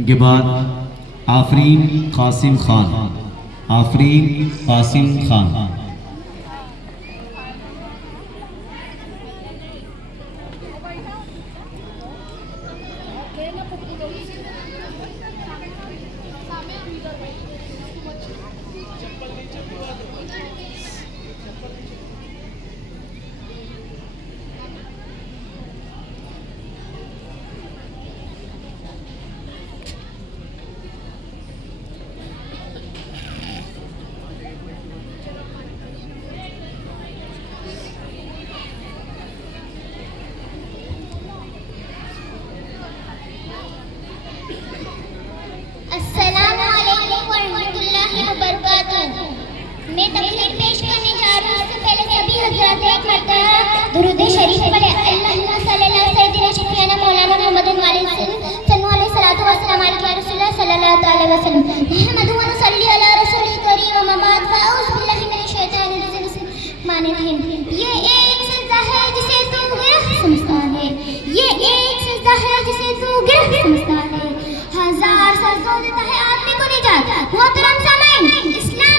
इनके बाद आफरीन कासिम खान, आफरीन कासिम खान। मैं तकरीर पेश करने जा रहा हूँ। उससे पहले सभी हज़रात एक मरतबा दुरूद शरीफ पढ़े। अल्लाहुम्मा सल्ली अला सय्यिदिना शफीअना मौलाना मुहम्मदिन व अलैहि सल्लल्लाहु अलैहि वसल्लम या रसूलल्लाह सल्लल्लाहु अलैहि वसल्लम मुहम्मदु व सल्ली अला रसूलिल करीम व ममात फ़ाऊज़ु बिल्लाहि मिनश शैतानिर रजीम बिस्मिल्लाहिर रहमानिर रहीम। ये एक सजदा है जिसे तू गिरह समझता है, ये एक सजदा है जिसे तू गिरह समझता है, हजार सजदों देता है आदमी को निजात। मोहतरम सामाईन, इस्लाम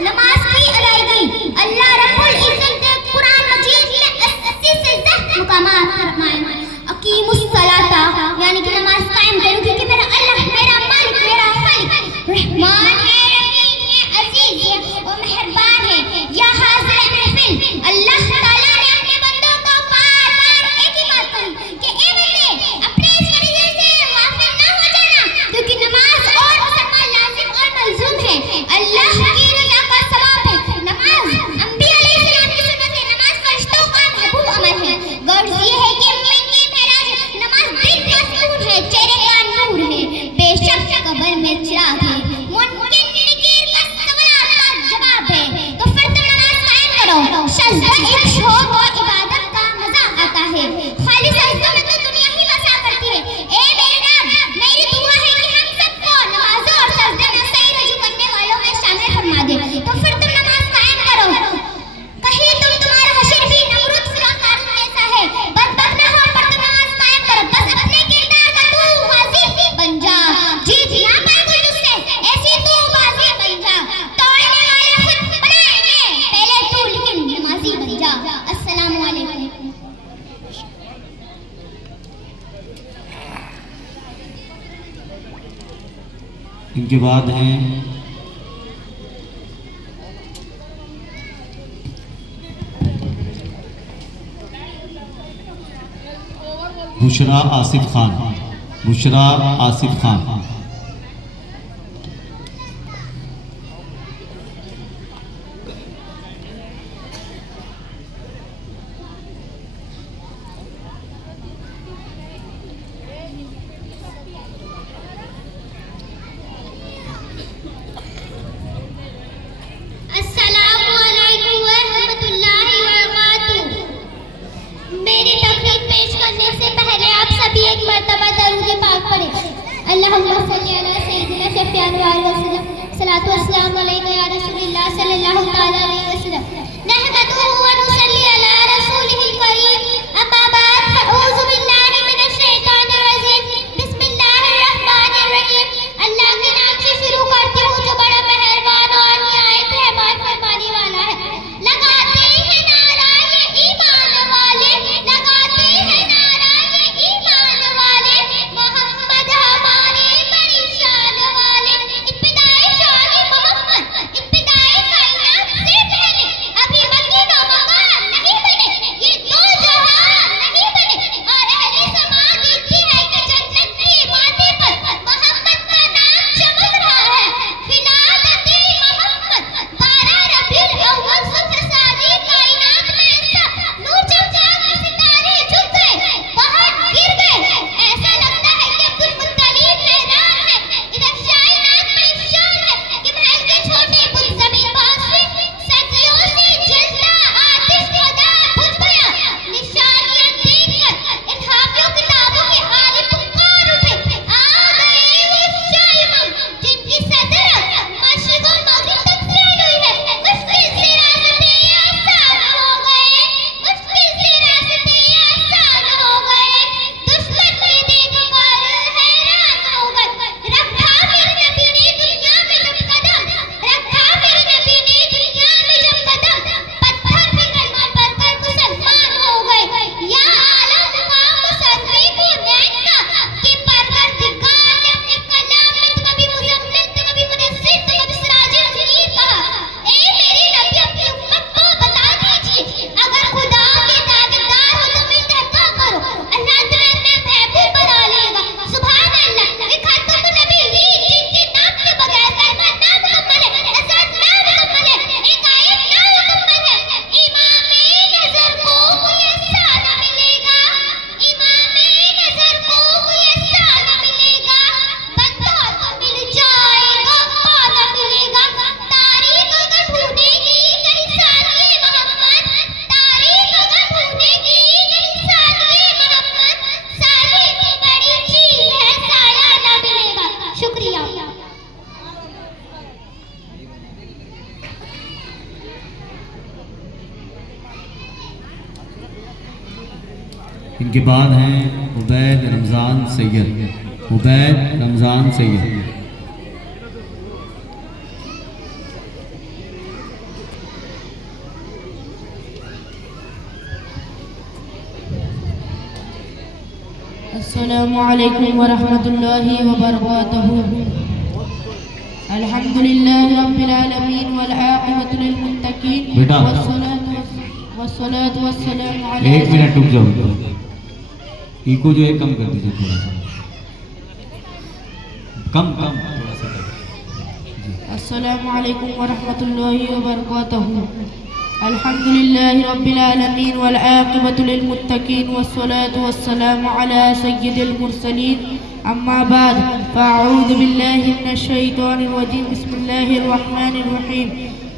नमाज की अदायगी अल्लाह रब्बुल इज्जत ने कुरान मजीद में 80 से ज्यादा मुकामात फरमाए। अकीमुस सलाता यानी कि नमाज कायम करो, क्योंकि मेरा अल्लाह, मेरा मालिक, मेरा खालिक रहमान है, रहीम है, अजीज है और मेहरबान है। या हाज़िर महफिल, अल्लाह ताला ने अपने बंदों को बार-बार एक ही बात कही कि ए बंदे, अपने इस फरीज़े से गाफिल ना हो जाना, क्योंकि नमाज और मुसलमान लाजिम और मलज़ूम है। अल्लाह की इनके बाद हैं बुशरा आसिफ खान, बुशरा आसिफ खान। अल्लाहुम्मा इनके बाद हैं उबैद रमज़ान सैयद। उबैद रमज़ान सैयद। अस्सलामु अलैकुम वरहमतुल्लाहि वबरकातुहू। अल्हम्दुलिल्लाहि रब्बिल आलमीन वल आक़िबतु लिल मुत्तक़ीन वस्सलातु वस्सलामु अला। एक मिनट रुक जाओ, इको जो है कम कर दीजिए थोड़ा सा, कम थोड़ा सा। अस्सलामु अलैकुम वरहमतुल्लाहि वबरकातुहू। अल्हम्दुलिल्लाहि रब्बिल आलमीन वल आक़िबतु लिल मुत्तक़ीन वस्सलातु वस्सलामु अला सय्यिदिल मुरसलीन। अम्मा बाद फ़अऊज़ु बिल्लाहि मिनश शैतानिर रजीम। बिस्मिल्लाहिर रहमानिर रहीम।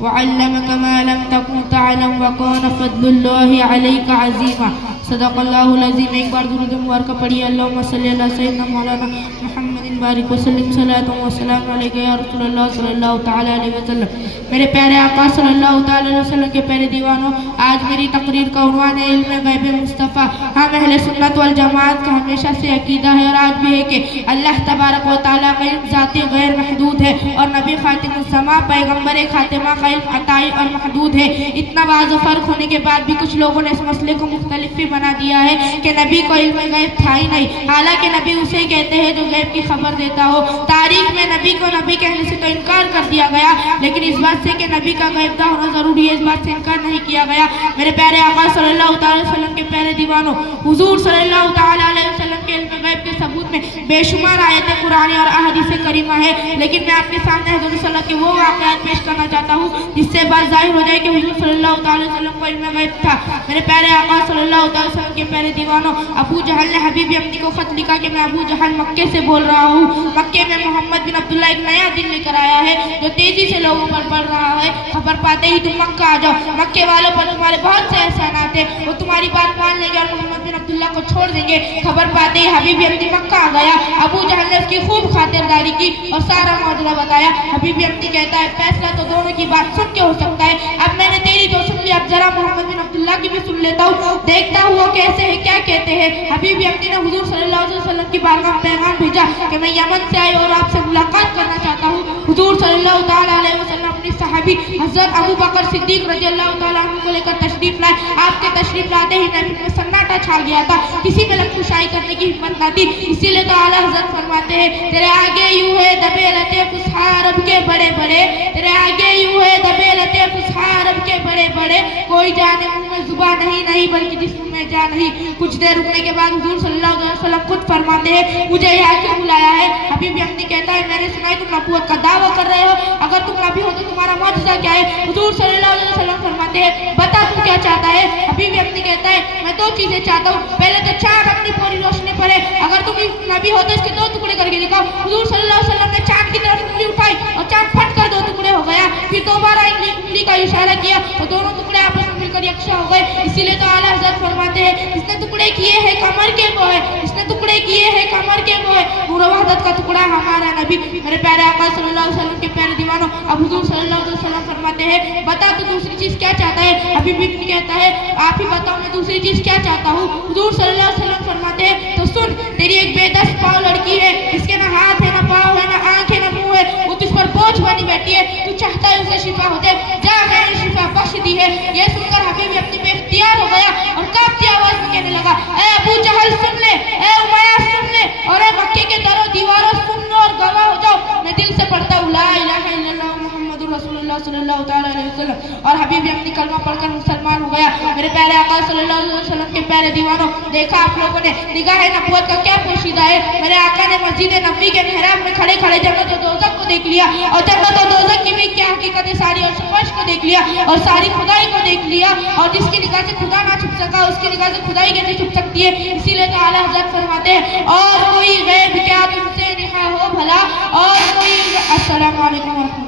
वअल्लमका मा लम तकुन तअलम वकान फ़ज़्लुल्लाहि अलैका अज़ीमा। सदक़ल्लाहुल अज़ीम। एक बार दुरूद मुबारक पढ़िए। अल्लाहुम्मा सल्लि अला सय्यिदिना मौलाना मुहम्मदिन बारिक वसल्लिम सलातु व सलाम अलैका या रसूलल्लाह सल्लल्लाहु तआला अलैहि वसल्लम। मेरे प्यारे आका सल्लल्लाहु तआला अलैहि वसल्लम के प्यारे दीवानों, आज मेरी तकरीर का उन्वान है इल्म गैब मुस्तफ़ा। हम अहले सुन्नत वल जमात का हमेशा से अकीदा है और आज भी है कि अल्लाह तबारक व तआला का इल्म ज़ाती गैर महदूद है और नबी खातिमुज़्ज़मा पैगम्बर खातिमा का इल्म अताई और महदूद है। इतना वाज़ फ़र्क होने के बाद भी कुछ लोगों ने इस मसले को मुख्तलिफ भी बना दिया है कि नबी को इल्म गैब था ही नहीं। हालांकि नबी उसे कहते हैं जो गैब की खबर देता हो। तारीख में नबी को नबी कहने से तो इनकार कर दिया गया, लेकिन इस बात से कि नबी का गैब का होना जरूरी है, इस बात से इनकार नहीं किया गया। मेरे प्यारे आका सल्लल्लाहु अलैहि वसल्लम के प्यारे दीवानों, हुजूर सल्लल्लाहु अलैहि वसल्लम के इल्म गैब के सबूत में बेशुमार आयतें कुरान और अहादीस करीमा है, लेकिन मैं आपके सामने हज़रत सल्लल्लाहु के वो वाक़यात पेश करना चाहता हूँ जिससे बात ज़ाहिर हो जाए कि हुजूर सल्लल्लाहु अलैहि वसल्लम को इल्म गैब था। मेरे प्यारे आका सल्लल्लाहु अलैहि वसल्लम के प्यारे दीवानों, अबू जहल ने हबीब अपनी को खत लिखा कि मैं अबू जहल मक्के से बोल रहा हूँ। मक्के में मोहम्मद बिन अब्दुल्लाह एक नया दिन लेकर आया है जो तेजी से लोगों पर बढ़ रहा है। खबर पाते ही तुम मक्का आ जाओ। मक्के वालों पर तुम्हारे बहुत से एहसानात हैं, वो तुम्हारी बात मान लेंगे और मोहम्मद बिन अब्दुल्लाह को छोड़ देंगे। खबर पाते ही हबीब अपनी मक्का आ गया। अबू जहल ने उसकी खूब खातिरदारी की और सारा माजरा बताया। हबीब अपनी कहता है फैसला तो दोनों की बात सुन के हो सकता है, अब मैंने तेरी तो सुन ली, अब जरा मोहम्मद बिन अब्दुल्लाह की भी सुन लेता हूँ, देखता हूँ वो कैसे है, क्या कहते हैं। हबीब अपनी ने हुजूर सल्लल्लाहु अलैहि वसल्लम की बारगाह में पैगाम भेजा कि मैं यमन से आई और आपसे मुलाकात करना चाहता हूँ। हुजूर सल्लल्लाहु अलैहि वसल्लम अपनी सहाबी हज़रत अबू बकर सिद्दीक रज़ियल्लाहु तआला अन्हु को लेकर तशरीफ लाए। आपके तशरीफ लाते ही नबी में सन्नाटा छा गया था, किसी में लखुशाई करने की हिम्मत न थी। इसीलिए तो आला हज़रत फरमाते हैं तेरे आगे यूं है दबे लते फुसहा अरब के बड़े बड़े, तेरे आगे यूं है दबे लते फुसहा अरब के बड़े बड़े, कोई जाने मुंह में जुबान नहीं बल्कि जिस्म में जान नहीं। कुछ देर रुकने के बाद हुजूर सल्लल्लाहु अलैहि वसल्लम खुद फरमाते हैं मुझे यहाँ क्यों बुलाया है। हबीब अपनी कहता है मैंने सुना है तुम नबूवत का दावा कर रहे हो, अगर तुम नबी हो तो तुम्हारा मौजज़ा क्या है। हुजूर सल्लल्लाहु अलैहि वसल्लम फरमाते हैं बता तू क्या चाहता है। हबीब अपनी कहता है मैं दो चीजें चाहता हूँ, पहले तो चांद अपनी पूरी रोशनी पर है, अगर तुम नबी हो तो इसके दो टुकड़े करके दिखाओ। हुजूर सल्लल्लाहु अलैहि वसल्लम ने चांद की तरफ उंगली उठाई और चांद फट कर दो टुकड़े हो गया। फिर दोबारा उंगली का इशारा किया तो दोनों टुकड़े आपस में मिलकर यकसा हो गए। इसीलिए तो आला हज़रत फरमाते हैं इसने टुकड़े किए हैं कमर के वो है, इसने टुकड़े किए हैं कमर के वो है। नूर वहदत का टुकड़ा हमारा नबी। मेरे प्यारे आका सल्लल्लाहु अलैहि वसल्लम के प्यारे दीवानों, अब हुजूर सल्लल्लाहु अलैहि वसल्लम फरमाते हैं बता तो दूसरी चीज क्या चाहता है। हबीब भी कहता है आप ही बताओ मैं दूसरी चीज क्या चाहता हूँ। हुजूर सल्लल्लाहु अलैहि वसल्लम फरमाते हैं तो सुन, तेरी एक बेदस पाँव लड़की है, इसके ना हाथ है ना पाँव है ना आंख है ना मुंह है, वो तुझ पर बोझ बनी बैठी है, तू चाहता है उसे शिफा होते, जा मैंने शिफा बख्श दी है। ये सुनकर हबीब अपनी बेख्तियार हो गया और कांपती आवाज में कहने लगा ए अबू जहल सुन ले, ए उमैया सुन ले, और ए मक्के के दरों दीवारों सुन लो और गवाह हो जाओ मैं दिल से पढ़ता हूँ ला इलाहा इल्लल्लाह मुहम्मदुर रसूलुल्लाह सल्लल्लाहु अलैहि वसल्लम। और हबीब अपनी कलमा पढ़कर मुसलमान हो गया। मेरे प्यारे आका सल्लल्लाहु अलैहि वसल्लम के प्यारे दीवानों, देखा आप लोगों ने निगाह नबूवत का क्या पोशीदा है। मेरे आका ने मस्जिद नबी के मेहराब में खड़े खड़े जन्नत और दोज़ख को देख लिया और जन्नत और दोज़ख की भी क्या हकीकत है सारी, और फर्श को देख लिया और सारी खुदाई को देख लिया, और जिसकी निगाह से खुदा ना छुप सका उसकी निगाह से खुदाई कैसे छुप सकती है। इसीलिए तो आला हज़रत फरमाते हैं और कोई गैब क्या तुमसे निहा हो भला, और कोई। अस्सलामु अलैकुम।